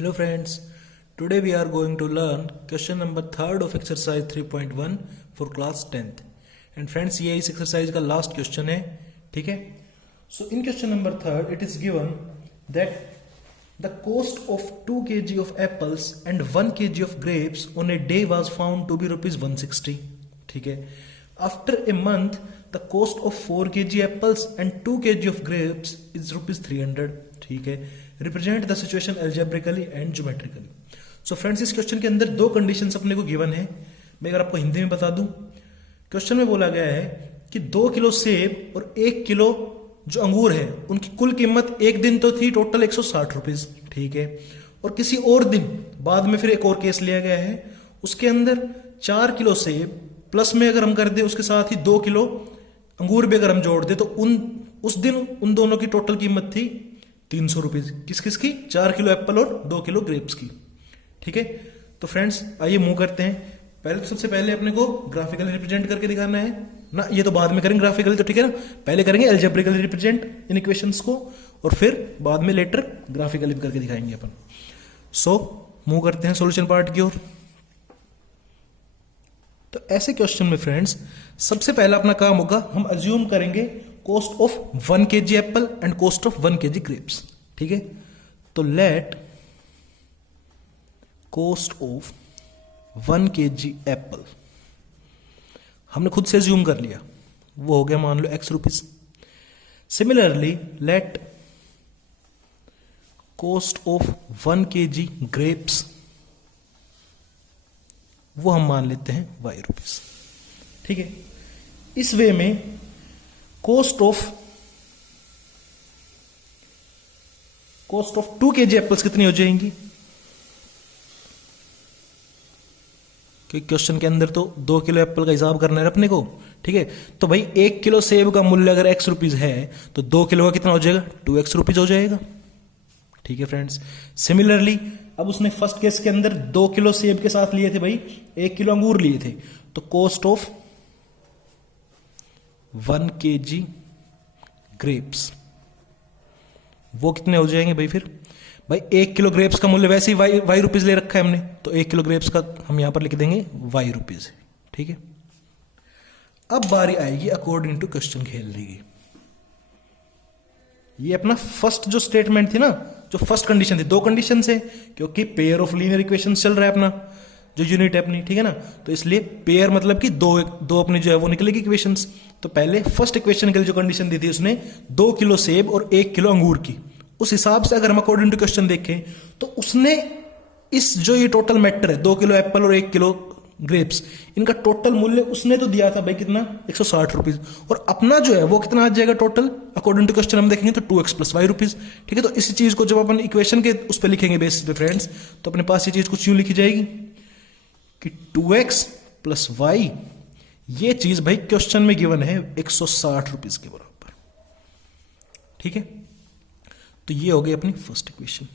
Hello friends, today we are going to learn question number 3rd of exercise 3.1 for class 10th. And friends, ये इस exercise का last question है, ठीक है? So in question number 3rd, it is given that the cost of 2 kg of apples and 1 kg of grapes on a day was found to be rupees 160, ठीक है? After a month, the cost of 4 kg apples and 2 kg of grapes is rupees 300, ठीक है? Represent the situation algebraically and geometrically. So friends, इस question के अंदर दो conditions अपने को गिवन है. मैं अगर आपको हिंदी में बता दूं, क्वेश्चन में बोला गया है कि 2 किलो सेब और 1 किलो जो अंगूर है उनकी कुल कीमत एक दिन तो थी टोटल 160 रुपीज, ठीक है? और किसी और दिन बाद में फिर एक और केस लिया गया है, उसके अंदर 4 किलो सेब प्लस में अगर हम कर दे उसके साथ ही 2 किलो अंगूर भी अगर हम जोड़ दे तो उस दिन उन दोनों की टोटल कीमत थी 300 रुपीज. किस किस की? 4 किलो एप्पल और 2 किलो ग्रेप्स की, ठीक है? तो फ्रेंड्स आइए मूव करते हैं. पहले सबसे पहले अपने को ग्राफिकली रिप्रेजेंट करके दिखाना है ना, ये तो बाद में करेंगे ग्राफिकली, तो ठीक है ना? पहले करेंगे एल्जेब्रिकली रिप्रेजेंट इन इक्वेशंस को और फिर बाद में लेटर ग्राफिकली करके दिखाएंगे अपन. सो मूव करते हैं सॉल्यूशन पार्ट की ओर. तो ऐसे क्वेश्चन में फ्रेंड्स सबसे पहला अपना काम होगा, हम अज्यूम करेंगे cost of 1 kg Apple and cost of 1 kg grapes, ठीक है? तो let cost of 1 kg Apple हमने खुद से अज्यूम कर लिया, वो हो गया मान लो x rupees. Similarly let cost of 1 kg grapes वो हम मान लेते हैं y रुपीज, ठीक है? इस वे में कॉस्ट ऑफ 2 kg एप्पल्स कितनी हो जाएंगी? क्योंकि क्वेश्चन के अंदर तो 2 किलो एप्पल का हिसाब करना है अपने को, ठीक है? तो भाई 1 किलो सेब का मूल्य अगर x रुपीज है तो 2 किलो का कितना हो जाएगा? 2x रुपीज हो जाएगा, ठीक है फ्रेंड्स? सिमिलरली अब उसने फर्स्ट केस के अंदर 2 किलो सेब के साथ लिए थे भाई 1 किलो अंगूर लिए थे, तो कॉस्ट ऑफ 1 kg ग्रेप्स वो कितने हो जाएंगे भाई? फिर भाई 1 किलो ग्रेप्स का मूल्य वैसे ही वाई रुपीज ले रखा है हमने, तो 1 किलो ग्रेप्स का हम यहां पर लिख देंगे y रुपीज, ठीक है? अब बारी आएगी अकॉर्डिंग टू क्वेश्चन खेलने की. ये अपना फर्स्ट जो स्टेटमेंट थी ना, जो फर्स्ट कंडीशन थी, 2 कंडीशन है क्योंकि पेयर ऑफ लीनियर इक्वेशन चल रहा है अपना जो यूनिट है अपनी, ठीक है ना? तो इसलिए पेयर मतलब कि दो अपनी जो है वो निकलेगी इक्वेशंस. तो पहले फर्स्ट इक्वेशन के लिए जो कंडीशन दी थी उसने 2 किलो सेब और 1 किलो अंगूर की, उस हिसाब से अगर हम अकॉर्डिंग टू क्वेश्चन देखें तो उसने इस जो ये टोटल मैटर है 2 किलो एप्पल और 1 किलो ग्रेप्स, इनका टोटल मूल्य उसने तो दिया था भाई कितना? 160 रुपीज. और अपना जो है वो कितना आ जाएगा टोटल अकॉर्डिंग टू क्वेश्चन हम देखेंगे तो 2x प्लस y रुपीज, ठीक है? तो इसी चीज को जब अपन इक्वेशन के उस पर लिखेंगे बेसिस पे फ्रेंड्स, तो अपने पास ये चीज कुछ यूं लिखी जाएगी कि 2x प्लस y, ये चीज भाई क्वेश्चन में गिवन है 160 रुपीज के बराबर, ठीक है? तो ये हो गई अपनी फर्स्ट इक्वेशन.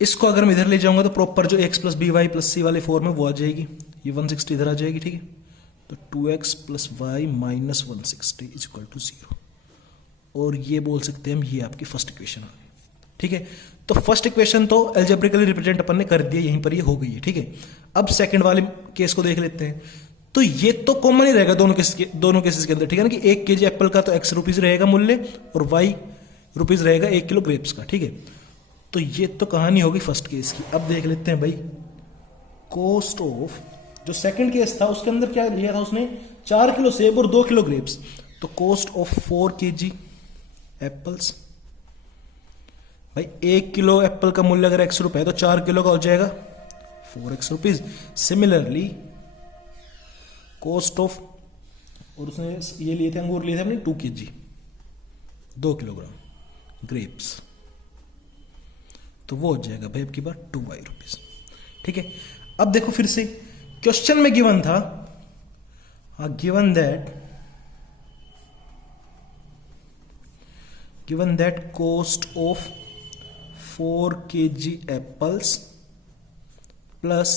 इसको अगर मैं इधर ले जाऊंगा तो प्रॉपर जो x plus b y plus c वाले फॉर्म है वो आ जाएगी, ये 160 इधर आ जाएगी, ठीक है? तो 2x plus Y minus 160 is equal to 0. और ये बोल सकते हैं हम, ये आपकी फर्स्ट इक्वेशन आ गई, ठीक है? तो फर्स्ट इक्वेशन तो एल्जेब्रिकली रिप्रेजेंट अपन ने कर दिया, यहीं पर ये हो गई है, ठीक है? अब सेकंड वाले केस को देख लेते हैं. तो ये तो कॉमन ही रहेगा दोनों केसेस के अंदर, ठीक है ना? कि 1 kg एप्पल का तो x रुपीज रहेगा मूल्य और y रुपीज रहेगा 1 किलो ग्रेप्स का, ठीक है? तो ये तो कहानी होगी फर्स्ट केस की. अब देख लेते हैं भाई कॉस्ट ऑफ जो सेकंड केस था उसके अंदर क्या लिया था उसने? 4 किलो सेब और 2 किलो ग्रेप्स. तो कॉस्ट ऑफ 4 kg एप्पल्स, भाई 1 किलो एप्पल का मूल्य अगर x रुपए है तो 4 किलो का हो जाएगा 4x rupees. Similarly cost of, और उसने ये लिए थे अंगूर लिए थे अपने 2 kg 2 किलोग्राम ग्रेप्स, तो वो हो जाएगा भाई अब की बार 2y रुपीज, ठीक है? अब देखो फिर से क्वेश्चन में गिवन था, given that cost of 4 kg apples plus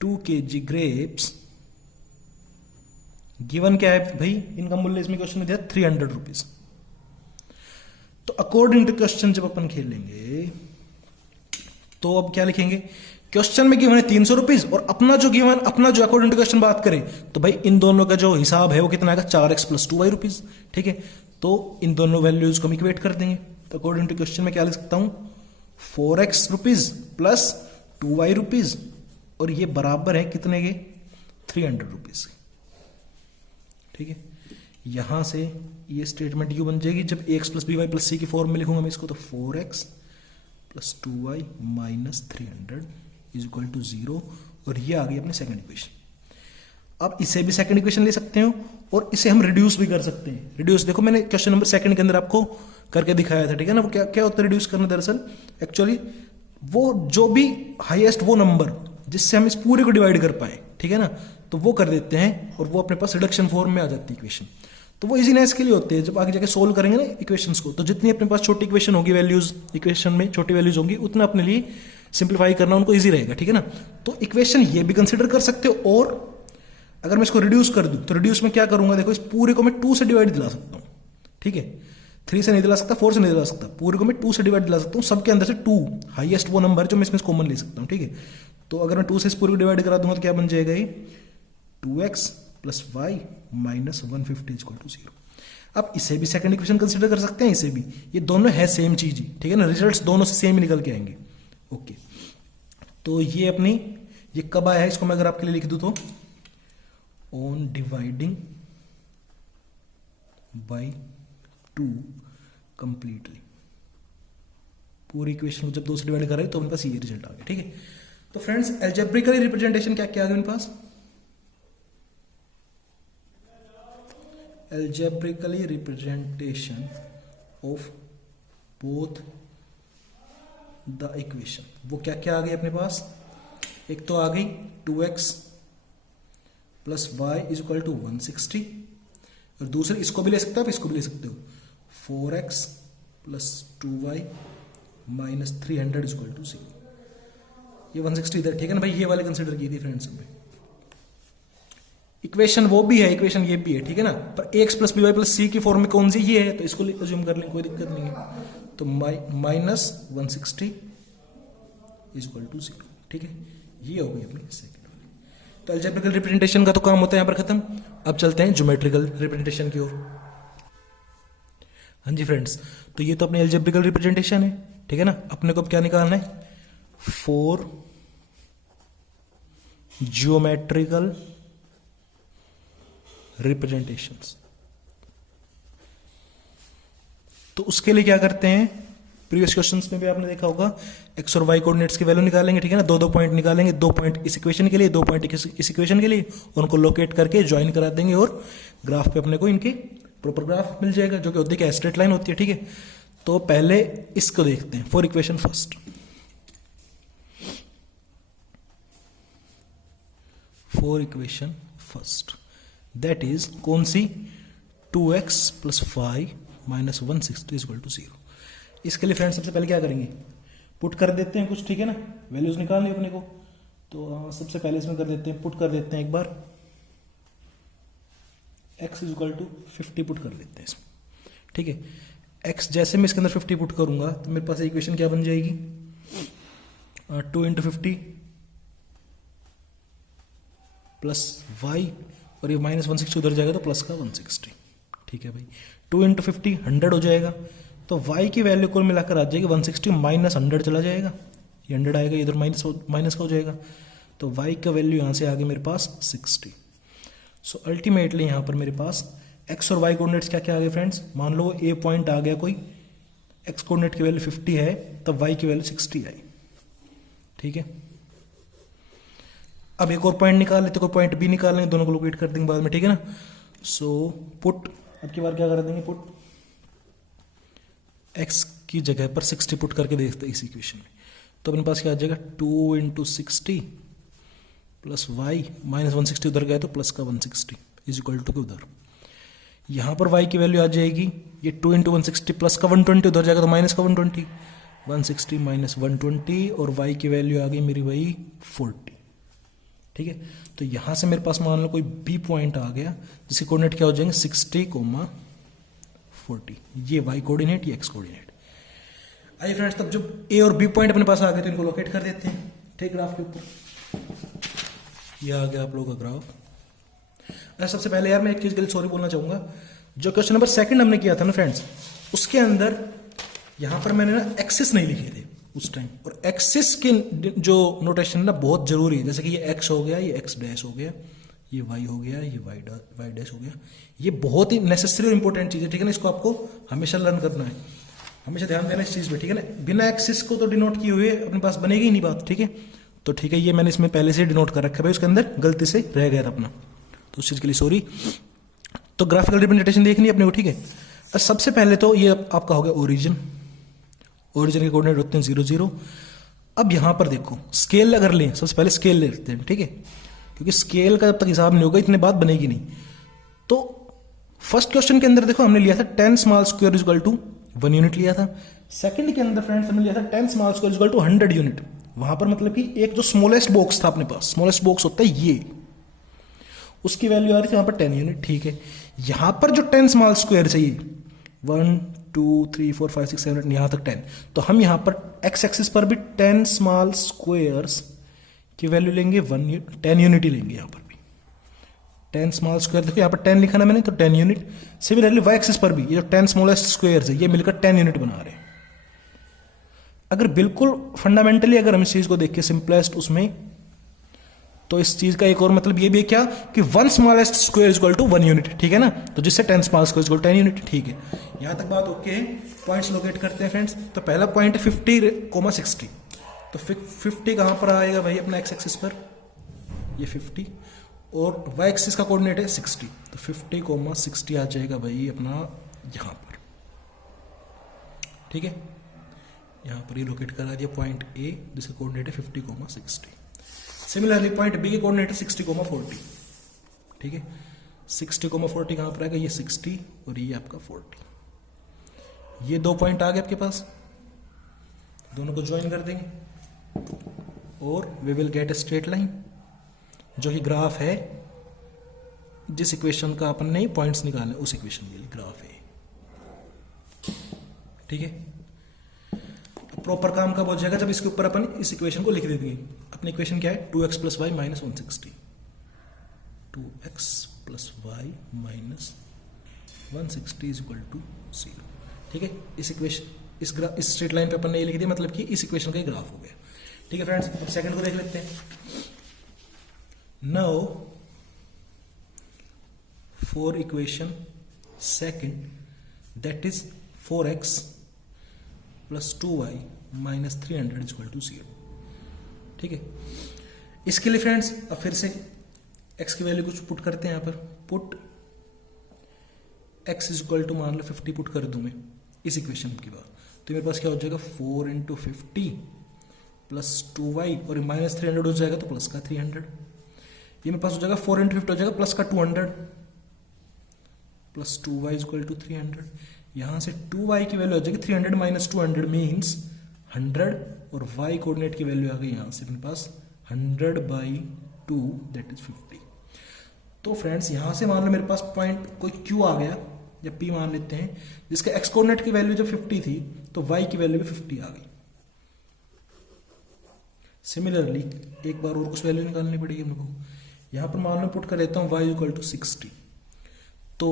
2 kg grapes, given क्या है भाई? इनका मूल्य इसमें क्वेश्चन में दिया 300 रुपीज. तो अकॉर्डिंग टू क्वेश्चन जब अपन खेलेंगे तो अब क्या लिखेंगे, क्वेश्चन में गिवन है 300 रुपीज और अपना जो गिवन, अपना जो अकॉर्डिंग टू क्वेश्चन बात करें तो भाई इन दोनों का जो हिसाब है वो कितना आएगा, 4x + 2y रुपीज। ठीक है, तो इन दोनों वैल्यूज को हम इक्वेट कर देंगे। तो अकॉर्डिंग टू क्वेश्चन में क्या लिख सकता हूं, 4x rupees plus 2y rupees, और ये बराबर है कितने के, 300 रुपीज। ठीक है, यहां से ये स्टेटमेंट यू बन जाएगी, जब ax + by + c की फॉर्म में लिखूंगा मैं इसको, तो 4x + 2y - 300 = 0, और ये आ गई अपनी सेकंड इक्वेशन। अब इसे भी सेकंड इक्वेशन ले सकते हो और इसे हम रिड्यूस भी कर सकते हैं। रिड्यूस देखो मैंने क्वेश्चन नंबर सेकंड के अंदर आपको करके दिखाया था, ठीक है ना। वो क्या क्या होता है रिड्यूस करना, दरअसल एक्चुअली वो जो भी हाईएस्ट वो नंबर जिससे हम इस पूरे को डिवाइड कर पाए, ठीक है ना, तो वो कर देते हैं और वो अपने पास रिडक्शन फॉर्म में आ जाती है इक्वेशन। तो वो इजीनेस के लिए होते हैं, जब आगे जाके सोल्व करेंगे ना इक्वेशंस को, तो जितनी अपने पास छोटी इक्वेशन होगी, वैल्यूज इक्वेशन में छोटी वैल्यूज होंगी, उतना अपने लिए सिंप्लीफाई करना उनको इजी रहेगा। ठीक है ना, तो इक्वेशन ये भी कंसिडर कर सकते हो, और अगर मैं इसको रिड्यूस कर दूं तो रिड्यूस में क्या करूंगा, देखो इस पूरे को मैं 2 से डिवाइड दिला सकता हूं। ठीक है, 3 से नहीं दिला सकता, 4 से नहीं दिला सकता, पूरे को मैं 2 से डिवाइड दिला सकता हूं। सबके अंदर से 2 हाईएस्ट वो नंबर जो मैं इसमें कॉमन ले सकता हूं। ठीक है, तो अगर मैं 2 से इस पूरे को डिवाइड करा दूंगा तो क्या बन जाएगा, ये 2x + y - 150 = 0। अब इसे भी सेकंड इक्वेशन कंसिडर कर सकते हैं, इसे भी, ये दोनों है सेम चीज ही। ठीक है ना, रिजल्ट्स दोनों से सेम ही निकल के आएंगे। ओके, तो ये अपनी, ये कब आया है, इसको मैं अगर आपके लिए लिख दूं तो ऑन डिवाइडिंग बाय 2 कंप्लीटली, पूरी इक्वेशन को जब 2 से डिवाइड कर रहे हैं तो उनके पास ये रिजल्ट आ गया। ठीक है, तो फ्रेंड्स एल्जेब्रिकली रिप्रेजेंटेशन क्या क्या आ गया उनके पास, algebraically representation of both the equation, वो क्या क्या आ गई अपने पास, एक तो आ गई 2x + y = 160, और दूसरे इसको भी ले सकते हो, इसको भी ले सकते हो, 4x + 2y - 300 = 0। ये 160 इधर, ठीक है ना भाई, ये वाले कंसिडर की थी फ्रेंड्स हमने। इक्वेशन वो भी है, इक्वेशन ये भी है, ठीक है ना, पर ax + by + c की फॉर्म में कौन सी ये है, तो इसको अज्यूम कर लें, कोई दिक्कत नहीं है। तो -160 = 0। ठीक है, ये हो गई अपनी सेकंड वाली। तो अलजेब्रिकल रिप्रेजेंटेशन का तो काम होता है यहाँ पर खत्म। अब चलते हैं ज्योमेट्रिकल रिप्रेजेंटेशन की ओर। हाँ जी फ्रेंड्स, तो ये तो अपनी अलजेब्रिकल रिप्रेजेंटेशन है, ठीक है ना। अपने को अब क्या निकालना है, 4 ज्योमेट्रिकल रिप्रेजेंटेशंस। तो उसके लिए क्या करते हैं, प्रीवियस क्वेश्चंस में भी आपने देखा होगा, एक्स और वाई कोऑर्डिनेट्स की वैल्यू निकालेंगे, ठीक है ना। 2 पॉइंट निकालेंगे, 2 पॉइंट इस इक्वेशन के लिए, 2 पॉइंट इस इक्वेशन के लिए, और उनको लोकेट करके ज्वाइन करा देंगे, और ग्राफ पे अपने को इनके प्रॉपर ग्राफ मिल जाएगा, जो कि होती है स्ट्रेट लाइन होती है। ठीक है, तो पहले इसको देखते हैं, for equation first, for equation first, that is कौन सी, 2x + y - 160 = 0। इसके लिए फ्रेंड्स सबसे पहले क्या करेंगे, पुट कर देते हैं कुछ, ठीक है ना, वैल्यूज निकालनी अपने को। तो सबसे पहले इसमें कर देते हैं, पुट कर देते हैं एक बार, x = 50 पुट कर लेते हैं इसमें। ठीक है, x जैसे मैं इसके अंदर 50 पुट करूंगा तो मेरे पास इक्वेशन क्या बन जाएगी, 2 × 50 + y, और ये -160 उधर जाएगा तो प्लस का 160। ठीक है भाई, 2 × 50 100 हो जाएगा, तो y की वैल्यू को मिलाकर आ जाएगी 160 - 100 चला जाएगा, ये 100 आएगा, इधर माइनस का हो जाएगा, तो y का वैल्यू यहाँ से आ गई मेरे पास 60। सो अल्टीमेटली यहाँ पर मेरे पास x और y कोऑर्डिनेट्स क्या क्या आ गए फ्रेंड्स, मान लो a पॉइंट आ गया कोई, x कोऑर्डिनेट की वैल्यू 50 है, तब y की वैल्यू 60 आई। ठीक है, अब एक और पॉइंट निकाल लेते, कोई पॉइंट बी निकाल लेंगे, दोनों को लोकेट कर देंगे बाद में। ठीक है ना, सो पुट, अब की बार क्या कर देंगे, पुट x की जगह पर 60 पुट करके देखते हैं इस इक्वेशन में, तो अपने पास क्या आ जाएगा, 2 × 60 + y - 160 उधर गया तो प्लस का 160 = के उधर, यहाँ पर y की वैल्यू आ जाएगी, ये 2 × 160 प्लस का 120 उधर जाएगा तो माइनस का 120, 160 - 120, और y की वैल्यू आ गई मेरी वही 40। ठीक है, तो यहां से मेरे पास मान लो कोई बी पॉइंट आ गया, जिसके कोऑर्डिनेट क्या हो जाएंगे, 60, 40, ये y कोऑर्डिनेट, ये x कोऑर्डिनेट। आइए फ्रेंड्स, तब जब ए और बी पॉइंट अपने पास आ गए तो इनको लोकेट कर देते हैं। ठीक, ग्राफ के ऊपर ये आ गया आप लोगों का ग्राफ। अच्छा, सबसे पहले यार मैं एक चीज के लिए सॉरी बोलना चाहूंगा। जो क्वेश्चन नंबर 2 हमने किया था ना फ्रेंड्स, उसके अंदर यहां पर मैंने ना एक्सिस नहीं लिखे थे उस टाइम, और एक्सिस के जो नोटेशन ना बहुत जरूरी है। जैसे कि ये एक्स हो गया, ये एक्स डैश हो गया, ये वाई हो गया, ये वाई डैश हो गया। ये बहुत ही नेसेसरी और इंपॉर्टेंट चीज है, ठीक है ना। इसको आपको हमेशा लर्न करना है, हमेशा ध्यान देना इस चीज पे, ठीक है ना। बिना एक्सिस को तो डिनोट किए हुए अपने पास बनेगी ही नहीं बात, ठीक है। तो ठीक है, ये मैंने इसमें पहले से डिनोट कर रखा है भाई, उसके अंदर गलती से रह गया था अपना, तो उस चीज के लिए सॉरी। तो ग्राफिकल रिप्रेजेंटेशन देखनी है अपने को, ठीक है। सबसे पहले तो ये आपका हो गया ओरिजिन, ओरिजिन के कोऑर्डिनेट होते हैं 0 0। अब यहां पर देखो स्केल अगर लें, सबसे पहले स्केल लेते हैं, ठीक है, क्योंकि स्केल का जब तक हिसाब नहीं होगा इतने बात बनेगी नहीं। तो फर्स्ट क्वेश्चन के अंदर देखो हमने लिया था 10 small square equal to 1 unit लिया था। सेकंड के अंदर फ्रेंड्स हमने लिया था 10 small square equal to 100 unit. वहां पर मतलब कि एक जो स्मॉलेस्ट बॉक्स था अपने पास, स्मॉलेस्ट बॉक्स होता है ये, उसकी वैल्यू आ रही थी वहां पर 10 यूनिट, ठीक है। यहां पर जो 10 स्मॉल स्क्वायर चाहिए 1 2 3 4 5 6 7 8 यहां तक 10, तो हम यहां पर एक्स एक्सिस पर भी 10 स्मॉल स्क्वायर्स की वैल्यू लेंगे 10 यूनिट ही लेंगे यहां पर भी 10 स्मॉल स्क्वायर। देखो यहां पर 10 लिखा ना मैंने, तो 10 यूनिट। सिमिलरली वाई एक्सिस पर भी ये जो 10 स्मॉलेस्ट स्क्वायर्स है ये मिलकर 10 यूनिट बना रहे हैं। अगर बिल्कुल फंडामेंटली अगर हम इस चीज को देखें सिंपलेस्ट उसमें, तो इस चीज का एक और मतलब ये भी है क्या कि 1 smallest square equal to 1 unit, ठीक है ना। तो जिससे 10 स्मॉल स्क्वायर इक्वल 10 यूनिट, ठीक है। यहां तक बात ओके है। पॉइंट्स लोकेट करते हैं फ्रेंड्स। तो पहला पॉइंट है 50,60। तो 50 कहां पर आएगा भाई अपना एक्स एक्सिस पर, ये 50, और वाई एक्सिस का कोऑर्डिनेट है 60। तो 50,60 आ जाएगा भाई अपना यहां पर, ठीक है। यहां पर ये लोकेट करा दिया पॉइंट ए जिसका कोऑर्डिनेट है 50,60। सिमिलरली पॉइंट बी के कोऑर्डिनेट है 60,40, ठीक है। 60,40 कहां पर आएगा, ये 60 और ये आपका 40। ये दो पॉइंट आ गए आपके पास, दोनों को ज्वाइन कर देंगे और we will get a straight line, जो कि ग्राफ है जिस इक्वेशन का अपन ने पॉइंट्स निकाले उस इक्वेशन के लिए ग्राफ है, ठीक है। प्रॉपर काम कब हो जाएगा, जब इसके ऊपर अपन इस इक्वेशन को लिख देंगे। अपनी इक्वेशन क्या है, 2x + y - 160, 2x + y - 160 is equal to 0, ठीक है। इस इक्वेशन इस स्ट्रेट लाइन पे अपन ने ये लिख दिया, मतलब कि इस इक्वेशन का ही ग्राफ हो गया, ठीक है फ्रेंड्स। अब सेकंड को देख लेते हैं। Now for equation second, that is 4x + 2y - 300 is equal to 0, ठीक है। इसके लिए फ्रेंड्स अब फिर से x की वैल्यू कुछ पुट करते हैं। यहां पर put x is equal to मान लो 50 पुट कर दूं मैं इस इक्वेशन की बात, तो मेरे पास क्या हो जाएगा 4 × 50 + 2y और -300 हो जाएगा तो प्लस का 300। ये मेरे पास हो जाएगा 4 × 50 हो जाएगा प्लस का 200 + 2y इज इक्वल टू 300। यहां से 2y की वैल्यू आ जाएगी 300 - 200 मीन्स 100, और y कोऑर्डिनेट की वैल्यू आ गई यहां से मेरे पास 100/2 दैट इज 50। तो फ्रेंड्स यहां से मान लो मेरे पास पॉइंट कोई q आ गया या p मान लेते हैं, जिसका x कोऑर्डिनेट की वैल्यू जब 50 थी तो y की वैल्यू भी 50 आ गई। सिमिलरली एक बार और कुछ वैल्यू निकालनी पड़ेगी मेरे को। यहां पर मान लो पुट कर देता हूं y = 60, तो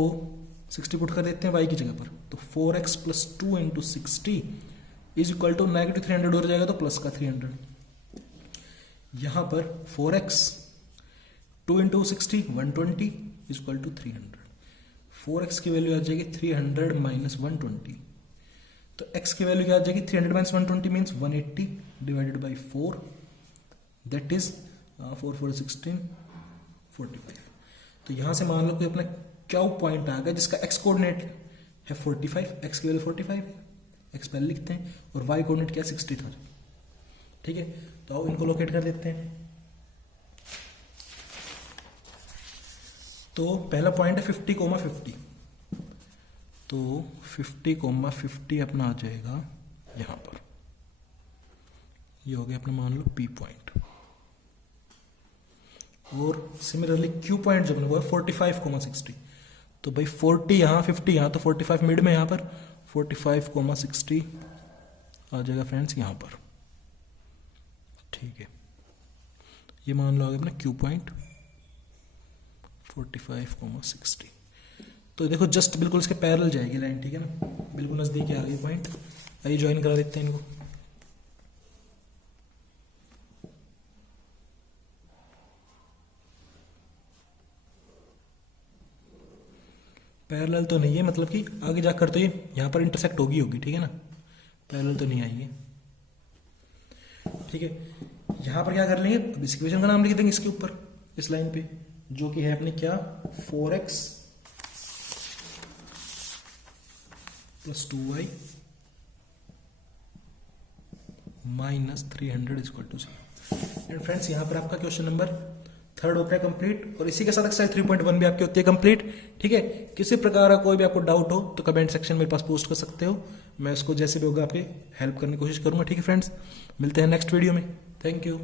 60 पुट कर देते हैं y की जगह पर, तो 4x + 2 × 60 इज इक्वल टू -300 हो जाएगा तो प्लस का 300। यहां पर 4x 2 × 60 120 is equal to 300। 4x की वैल्यू आ जाएगी 300 - 120, तो x की वैल्यू क्या आ जाएगी 300 - 120 मीन्स 180 / 4 दैट इज 4 4 16 45। तो यहां से मान लो कि अपना क्या पॉइंट आ गया जिसका x कोऑर्डिनेट है 45, x की वैल्यू 45 है, x पहले लिखते हैं, और y कोऑर्डिनेट क्या 60 था, ठीक है। तो आओ इनको लोकेट कर देते हैं। तो पहला पॉइंट है 50,50, तो 50,50 अपना आ जाएगा यहां पर, ये हो गया अपना मान लो P पॉइंट। और सिमिलरली Q पॉइंट जो वो है 45,60, तो भाई 40 यहां 50 यहां, तो 45 मिड में यहां पर 45,60 आ जाएगा फ्रेंड्स यहाँ पर, ठीक है। ये मान लो आ गया अपना Q पॉइंट 45,60। तो देखो जस्ट बिल्कुल इसके पैरेलल जाएगी लाइन, ठीक है ना, बिल्कुल नज़दीक आ गई पॉइंट। आइए ज्वाइन करा देते हैं इनको। पैरेलल तो नहीं है, मतलब कि आगे जाकर तो ये यहाँ पर इंटरसेक्ट होगी, ठीक है ना, पैरेलल तो नहीं आई है, ठीक है। यहाँ पर क्या कर लेंगे, अब इस इक्वेशन का नाम लिख देंगे इसके ऊपर, इस लाइन पे, जो कि है अपने क्या 4x + 2y - 300 = 0। एंड फ्रेंड्स यहाँ पर आपका क्वेश्चन नंबर 3 होता है कंप्लीट, और इसी के साथ एक्सरसाइज 3.1 भी आपकी होती है कंप्लीट, ठीक है। किसी प्रकार का कोई भी आपको डाउट हो तो कमेंट सेक्शन में मेरे पास पोस्ट कर सकते हो, मैं उसको जैसे भी होगा आपकी हेल्प करने की कोशिश करूंगा, ठीक है फ्रेंड्स। मिलते हैं नेक्स्ट वीडियो में, थैंक यू।